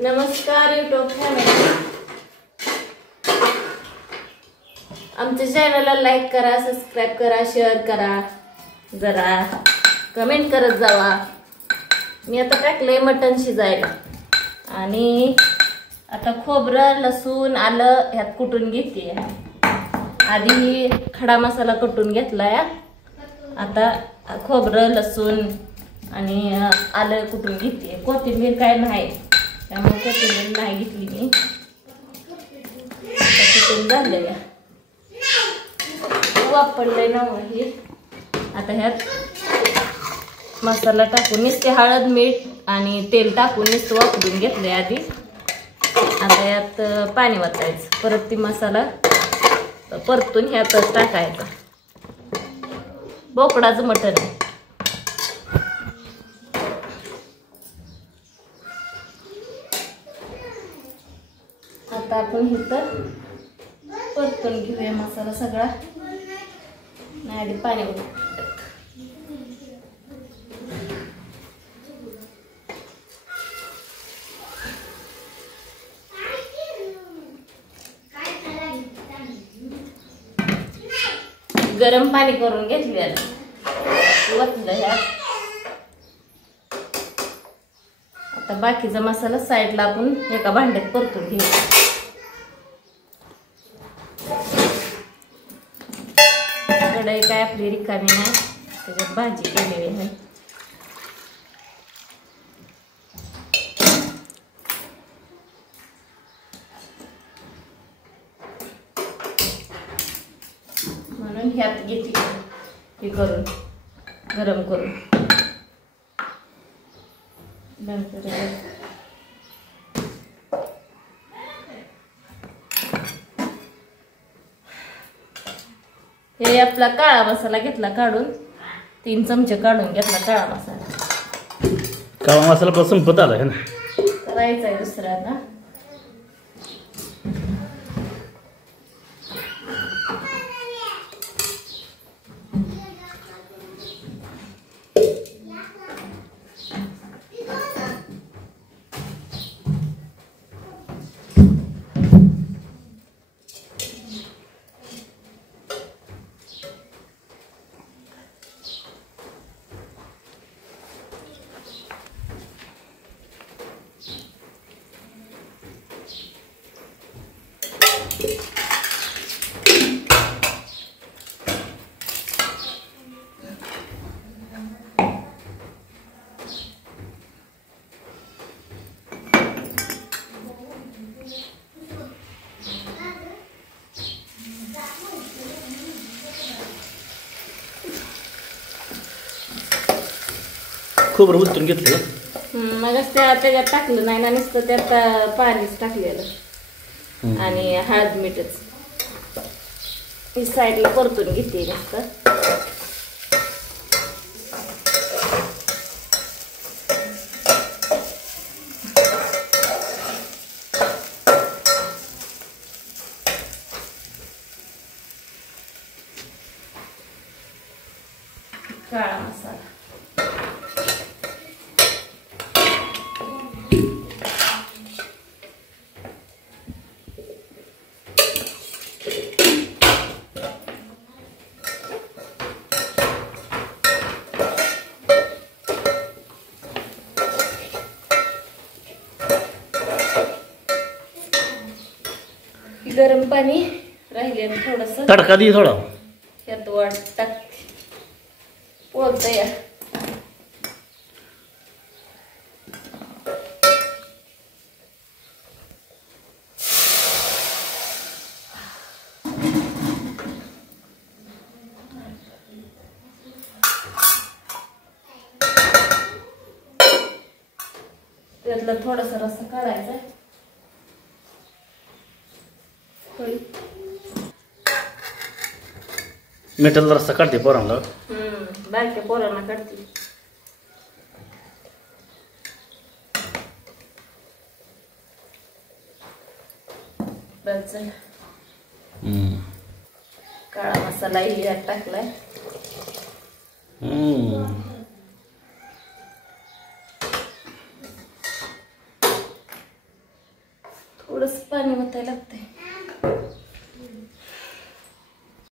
नमस्कार YouTube family. आमच्या चॅनलला लाईक करा, सबस्क्राईब करा, शेअर करा, जरा कमेंट करत जावा. मी आता टाकले मटण शिजायला आणि आता खोबरं, लसूण, आलं ह्यात कुटून घेते. आधी खडा मसाला कुटून घेतलाय. आता खोबरं, लसूण आणि आलं कुटून घेते. कोथिंबीर काय नाही त्यामुळे कोथिंबीर नाही घेतली मी. कुटून झालंय वापरलंय ना हे. आता ह्यात मसाला टाकून नुसते हळद, मीठ आणि तेल टाकून नुसतं वापरून घेतलंय आधी. आता यात पाणी वतायचं. परत ती मसाला परतून ह्यातच टाकायचा. बोकडाचं मटण आहे. आता आपण इथं परतून घेऊया मसाला सगळा. नाही आधी पाणी वतूया. गरम पाणी करून घेतले. वतलं ह्यात. आता बाकीचा मसाला साईडला आपण एका भांड्यात परतून घेऊ. कढई काय आपली रिकामी नाही, त्याच्यात भाजी केलेली आहे. म्हणून ह्यात घेतली हे करून गरम करून. नंतर हे आपला काळा मसाला घेतला काढून. 3 चमचे काढून घेतला काळा मसाला. काळा मसाला पण संपत आला आहे ना. करायचा आहे दुसरा आता. खोबरं उलटून घेतलं. मग त्याच्यात टाकलं नाही ना, नुसतं त्यात पाणीच टाकलेलं आणि हळद, मीठच. ही साईडला परतून घेते नुसतं. काळा मसाला गरम पाणी राहिले थोडस. तडका दे थोडा. ह्यात वाट टाकते. पोळतं या. त्यातला थोडासा रस्सा काढायचा. मिठाचा रस्सा काढते पोरांना. बारक्या पोरांना काढते. काळा मसाला यात टाकलाय. थोडंसं पाणी ओतायला लागतंय.